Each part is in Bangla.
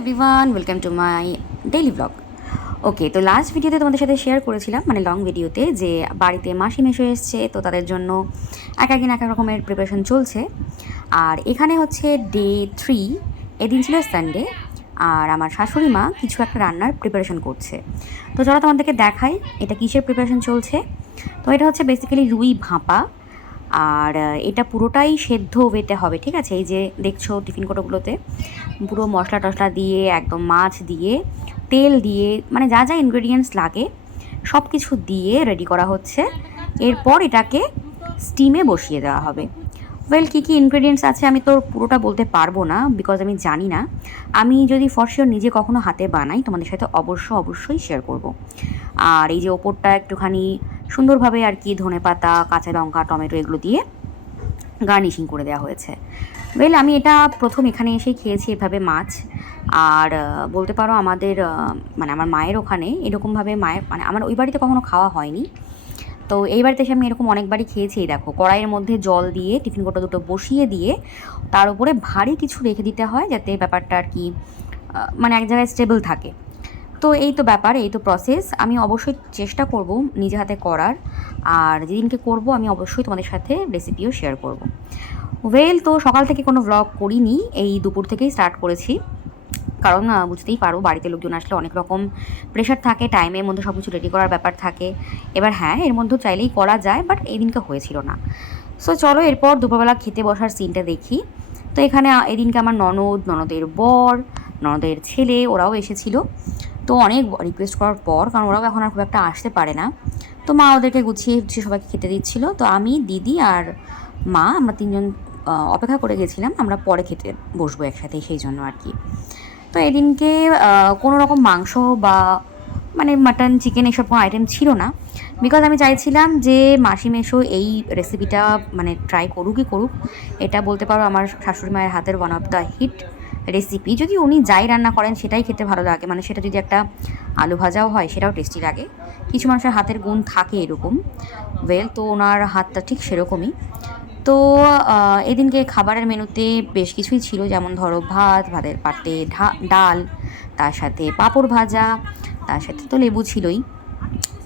Everyone welcome to my daily blog okay তো লাস্ট ভিডিওতে তোমাদের সাথে শেয়ার করেছিলাম মানে লং ভিডিওতে যে বাড়িতে মাসি মেশো এসছে, তো তাদের জন্য এক একদিন এক এক রকমের প্রিপারেশন চলছে। আর এখানে হচ্ছে ডে থ্রি এদিন ছিল সানডে আর আমার শাশুড়ি মা কিছু একটা রান্নার প্রিপারেশন করছে। তো চলো তোমাদেরকে দেখাই এটা কিসের প্রিপারেশন চলছে। তো এটা হচ্ছে বেসিক্যালি রুই ভাপা। আর এটা পুরোটাই সেদ্ধ ওয়েতে হবে, ঠিক আছে? এই যে দেখছ টিফিন কোটোগুলোতে, পুরো মশলা টশলা দিয়ে, একদম মাছ দিয়ে, তেল দিয়ে মানে যা যা ইনগ্রেডিয়েন্টস লাগে সব কিছু দিয়ে রেডি করা হচ্ছে। এরপর এটাকে স্টিমে বসিয়ে দেওয়া হবে। ওয়েল কী কী ইনগ্রেডিয়েন্টস আছে আমি তো পুরোটা বলতে পারব না বিকজ আমি জানি না। আমি যদি ফর শিওর নিজে কখনো হাতে বানাই, তোমাদের সাথে অবশ্য অবশ্যই শেয়ার করব। আর এই যে ওপরটা একটুখানি সুন্দরভাবে আর কি ধনে পাতা, কাঁচা লঙ্কা, টমেটো এগুলো দিয়ে গার্নিশিং করে দেওয়া হয়েছে। ওয়েল আমি এটা প্রথম এখানে এসেই খেয়েছি এভাবে মাছ। আর বলতে পারো আমাদের মানে আমার মায়ের ওখানে এরকমভাবে মায়ের মানে আমার ওই বাড়িতে কখনো খাওয়া হয়নি। তো এই বাড়িতে এসে আমি এরকম অনেকবারই খেয়েছি দেখো, কড়াইয়ের মধ্যে জল দিয়ে, টিফিন কোটো দুটো বসিয়ে দিয়ে, তার উপরে ভারী কিছু রেখে দিতে হয় যাতে ব্যাপারটা আর কি মানে এক জায়গায় স্টেবল থাকে। তো এই তো ব্যাপার, এই তো প্রসেস আমি অবশ্যই চেষ্টা করব নিজে হাতে করার। আর যেদিনকে করব, আমি অবশ্যই তোমাদের সাথে রেসিপিও শেয়ার করব। ওয়েল তো সকাল থেকে কোনো ব্লগ করিনি। এই দুপুর থেকেই স্টার্ট করেছি। কারণ বুঝতেই পারো, বাড়িতে লোকজন আসলে অনেক রকম প্রেশার থাকে টাইমের মধ্যে সব কিছু রেডি করার ব্যাপার থাকে। এবার হ্যাঁ এর মধ্যেও চাইলেই করা যায় বাট এই দিনকে হয়েছিল না। সো চলো এরপর দুপুরবেলা খেতে বসার সিনটা দেখি। তো এখানে এদিনকে আমার ননদ, ননদের বর, ননদের ছেলে, ওরাও এসেছিল। তো অনেক রিকোয়েস্ট করার পর, কারণ ওরাও এখন আর খুব একটা আসতে পারে না, তো মা ওদেরকে গুছিয়ে গুছিয়ে সবাইকে খেতে দিচ্ছিল। তো আমি, দিদি আর মা, আমরা তিনজন অপেক্ষা করে গেছিলাম, আমরা পরে খেতে বসবো একসাথে, সেই জন্য আর কি। তো এদিনকে কোনো রকম মাংস বা মানে মাটন চিকেন এসব কোনো আইটেম ছিল না। বিকজ আমি চাইছিলাম যে মাসি মেশো এই রেসিপিটা মানে ট্রাই করুকই করুক। এটা বলতে পারো আমার শাশুড়ি মায়ের হাতের one of the hit recipe যদি উনি যাই রান্না করেন, সেটাই খেতে ভালো লাগে। মানে সেটা যদি একটা আলু ভাজাও হয়, সেটাও টেস্টি লাগে। কিছু মানুষের হাতের গুণ থাকে এরকম। ওয়েল তো ওনার হাতটা ঠিক সেরকমই। তো এদিনকে খাবারের মেনুতে বেশ কিছুই ছিল। যেমন ধরো, ভাত, ভাতের পাতে ডাল, তার সাথে পাঁপড় ভাজা, তার সাথে তো লেবু ছিলই।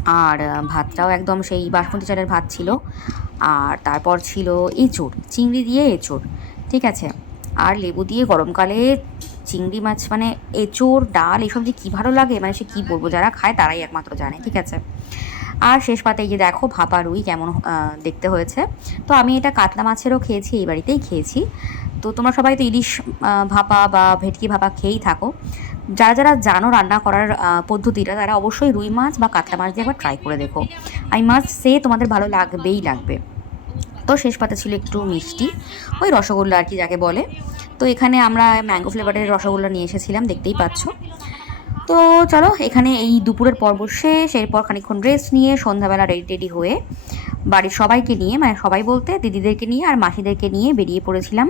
আর ভাতটাও একদম সেই বাসমতি চালের ভাত ছিল। আর তারপর ছিল এঁচোড়, চিংড়ি দিয়ে এঁচোড়। ঠিক আছে? আর লেবু দিয়ে গরমকালে চিংড়ি মাছ মানে এঁচোড়, ডাল, এসব যে কী ভালো লাগে? মানে সে কী বলব? যারা খায় তারাই একমাত্র জানে, ঠিক আছে? আর শেষ পাতে এই যে দেখো ভাপা রুই কেমন দেখতে হয়েছে। তো আমি এটা কাতলা মাছেরও খেয়েছি, এই বাড়িতেই খেয়েছি। তো তোমরা সবাই তো ইলিশ ভাপা বা ভেটকি ভাপা খেয়েই থাকো। যারা যারা জানো রান্না করার পদ্ধতিটা, তারা অবশ্যই রুই মাছ বা কাতলা মাছ দিয়ে একবার ট্রাই করে দেখো। আই মাছ সে তোমাদের ভালো লাগবেই লাগবে। তো শেষ পাতে ছিল একটু মিষ্টি, ওই রসগোল্লা আর কি যাকে বলে। তো এখানে আমরা ম্যাঙ্গো ফ্লেভারের রসগোল্লা নিয়ে এসেছিলাম, দেখতেই পাচ্ছ। তো চলো এখানে এই দুপুরের পর্ব শেষ, এরপর খানিক্ষণ রেস্ট নিয়ে সন্ধ্যাবেলা রেডি রেডি হয়ে বাড়ির সবাইকে নিয়ে মানে সবাই বলতে দিদিদেরকে নিয়ে আর মাসিদেরকে নিয়ে বেরিয়ে পড়েছিলাম।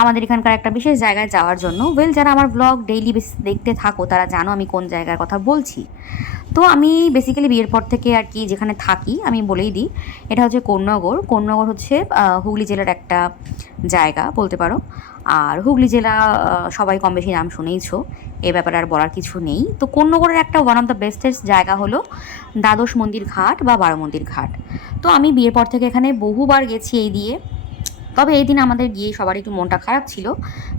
আমাদের এখানকার একটা বিশেষ জায়গায় যাওয়ার জন্য। ওয়েল যারা আমার ব্লগ ডেইলি দেখতে থাকো, তারা জানো আমি কোন জায়গার কথা বলছি। তো আমি বেসিক্যালি বিয়ের পর থেকে আর কি যেখানে থাকি, আমি বলেই দিই, এটা হচ্ছে কন্যাগর কন্যাগর হচ্ছে হুগলি জেলার একটা জায়গা, বলতে পারো। আর হুগলি জেলা সবাই কম বেশি নাম শুনেইছো। এ ব্যাপারে আর বলার কিছু নেই। তো কন্যাগরের একটা ওয়ান অফ দ্য বেস্টেস্ট জায়গা হলো দ্বাদশ মন্দির ঘাট বা বারো মন্দির ঘাট। তো আমি বিয়ের পর থেকে এখানে বহুবার গেছি এই দিয়ে। তবে এই দিন আমাদের গিয়ে সবার একটু মনটা খারাপ ছিল।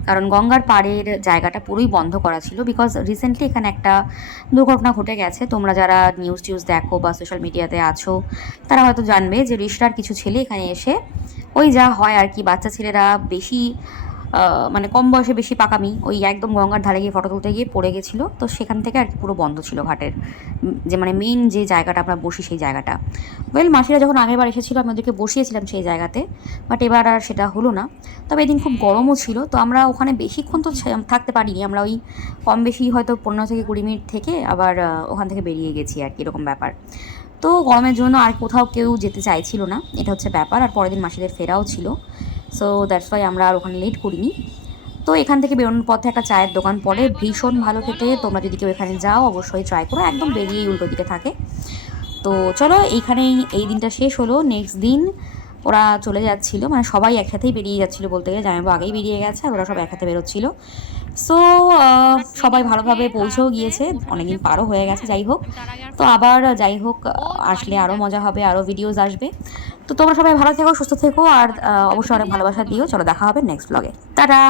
কারণ গঙ্গার পাড়ের জায়গাটা পুরোই বন্ধ করা ছিল বিকজ রিসেন্টলি এখানে একটা দুর্ঘটনা ঘটে গেছে। তোমরা যারা নিউজ টিউজ দেখো বা সোশ্যাল মিডিয়াতে আছো, তারা হয়তো জানবে যে রিশরার কিছু ছেলে এখানে এসে ওই যা হয় আর কি, বাচ্চা ছেলেরা বেশি মানে কম বয়সে বেশি পাকামি। ওই একদম গঙ্গার ধারে গিয়ে ফটো তুলতে গিয়ে পড়ে গেছিল। তো সেখান থেকে আর কি পুরো বন্ধ ছিল ঘাটের। যে মানে মেইন যে জায়গাটা, আমরা বসি সেই জায়গাটা। ওয়েল মাসিরা যখন আগের বার এসেছিল, আমি ওদেরকে বসিয়েছিলাম সেই জায়গাতে। বাট এবার আর সেটা হলো না। তবে এদিন খুব গরমও ছিল। তো আমরা ওখানে বেশিক্ষণ তো থাকতে পারিনি। আমরা ওই কম বেশি হয়তো পনেরো থেকে কুড়ি মিনিট থেকে আবার ওখান থেকে বেরিয়ে গেছি আর কি, এরকম ব্যাপার। তো গরমের জন্য আর কোথাও কেউ যেতে চাইছিল না। এটা হচ্ছে ব্যাপার। আর পরের দিন মাসিদের ফেরাও ছিল। সো দ্যাটস ওয়াই আমরা আর ওখানে লেট করিনি। তো এখান থেকে বেরোনোর পথে একটা চায়ের দোকান পড়ে, ভীষণ ভালো খেতে। তোমরা যদি কেউ এখানে যাও, অবশ্যই ট্রাই করো। একদম বেরিয়েই উল্টো দিকে থাকে। তো চলো, এইখানেই এই দিনটা শেষ হলো। নেক্সট দিন ওরা চলে যাচ্ছিল। মানে সবাই একসাথেই বেরিয়ে যাচ্ছিল বলতে গেলে। জামাইবাবু আগেই বেরিয়ে গেছে, আর ওরা সব একসাথে বেরোচ্ছিল। সো সবাই ভালোভাবে পৌঁছেও গিয়েছে। অনেকদিন পারও হয়ে গেছে, যাই হোক। তো আবার যাই হোক আসলে আরও মজা হবে আরও ভিডিওস আসবে। তো তোমরা সবাই ভালো থেকো, সুস্থ থেকো, আর অবশ্যই অনেক ভালোবাসা দিও। চলো, দেখা হবে নেক্সট ব্লগে টাটা!